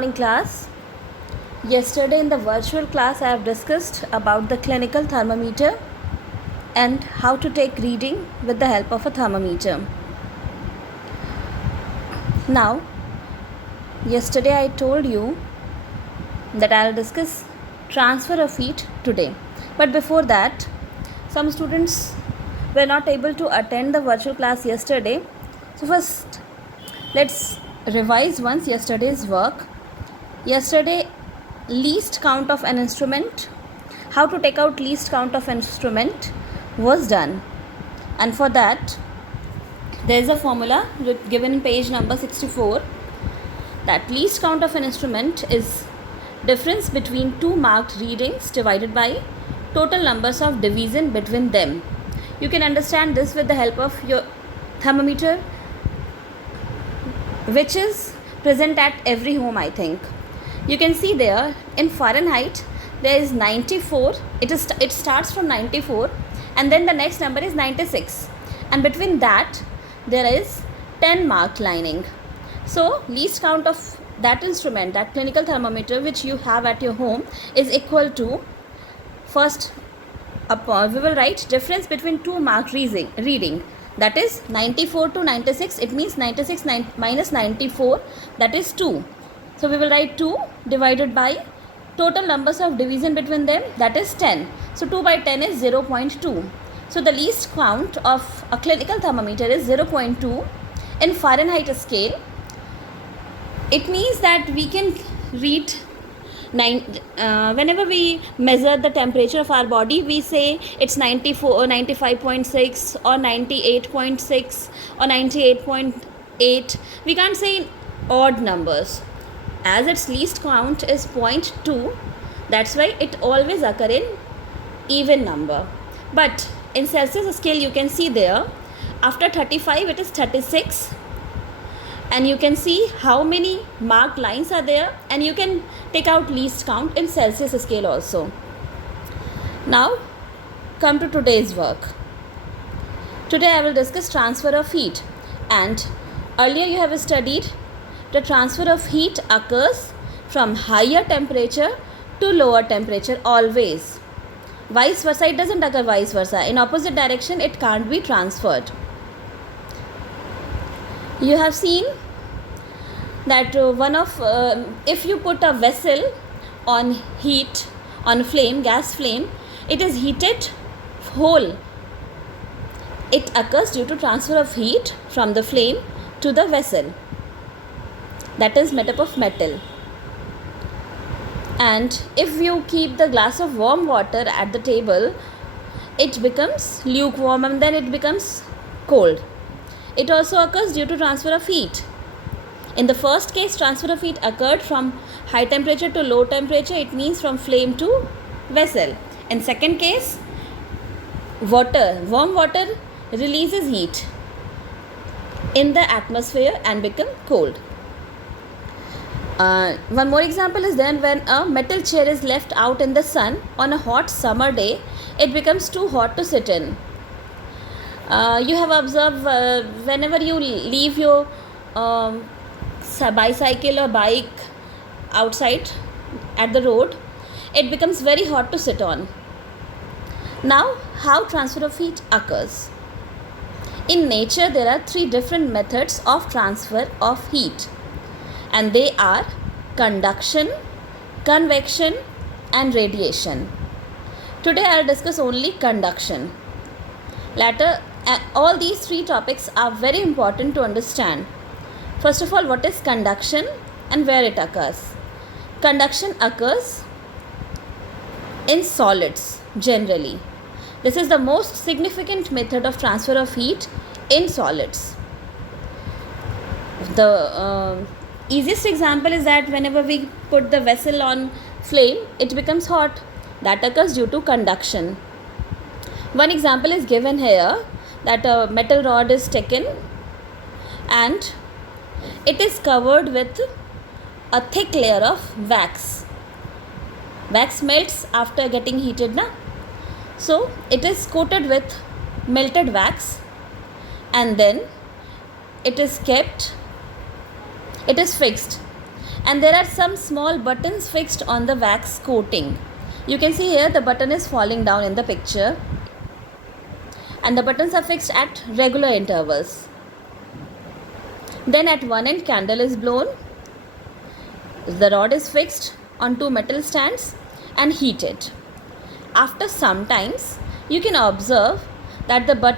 Morning class. Yesterday in the virtual class I have discussed about the clinical thermometer and how to take reading with the help of a thermometer. Now, yesterday I told you that I will discuss transfer of heat today. But before that, some students were not able to attend the virtual class yesterday. So first, let's revise once yesterday's work. Yesterday, least count of an instrument, how to take out least count of an instrument was done, and for that there is a formula given in page number 64 that least count of an instrument is difference between two marked readings divided by total numbers of division between them. You can understand this with the help of your thermometer, which is present at every home, I think. You can see there in Fahrenheit there is 94. It starts from 94 and then the next number is 96, and between that there is 10 marked lining. So least count of that instrument, that clinical thermometer which you have at your home, is equal to, first we will write difference between two marked reading, that is 94 to 96. It means 96 minus 94, that is 2. So we will write 2 divided by total numbers of division between them, that is 10. So 2 by 10 is 0.2. So the least count of a clinical thermometer is 0.2 in Fahrenheit scale. It means that we can read whenever we measure the temperature of our body, we say it's 94 or 95.6 or 98.6 or 98.8. We can't say odd numbers. As its least count is 0.2, that's why it always occur in even number. But in Celsius scale, you can see there after 35 it is 36, and you can see how many marked lines are there, and you can take out least count in Celsius scale also. Now come to today's work. Today I will discuss transfer of heat, and earlier you have studied the transfer of heat occurs from higher temperature to lower temperature always. Vice versa, it doesn't occur vice versa. In opposite direction, it can't be transferred. You have seen that if you put a vessel on heat, on flame, gas flame, it is heated whole. It occurs due to transfer of heat from the flame to the vessel, that is made up of metal. And if you keep the glass of warm water at the table, it becomes lukewarm and then it becomes cold. It also occurs due to transfer of heat. In the first case, transfer of heat occurred from high temperature to low temperature. It means from flame to vessel. In second case, warm water releases heat in the atmosphere and become cold. One more example is then when a metal chair is left out in the sun on a hot summer day, it becomes too hot to sit in. You have observed whenever you leave your bicycle or bike outside at the road, it becomes very hot to sit on. Now, how transfer of heat occurs? In nature, there are 3 different methods of transfer of heat, and they are conduction, convection and radiation. Today I will discuss only conduction. Later, all these 3 topics are very important to understand. First of all, what is conduction and where it occurs? Conduction occurs in solids generally. This is the most significant method of transfer of heat in solids. The easiest example is that whenever we put the vessel on flame, it becomes hot. That occurs due to conduction. One example is given here, that a metal rod is taken and it is covered with a thick layer of wax. Wax melts after getting heated, na? So it is coated with melted wax, and then it is fixed and there are some small buttons fixed on the wax coating. You can see here the button is falling down in the picture, and the buttons are fixed at regular intervals. Then at one end candle is blown, the rod is fixed on two metal stands and heated. After some times you can observe that the button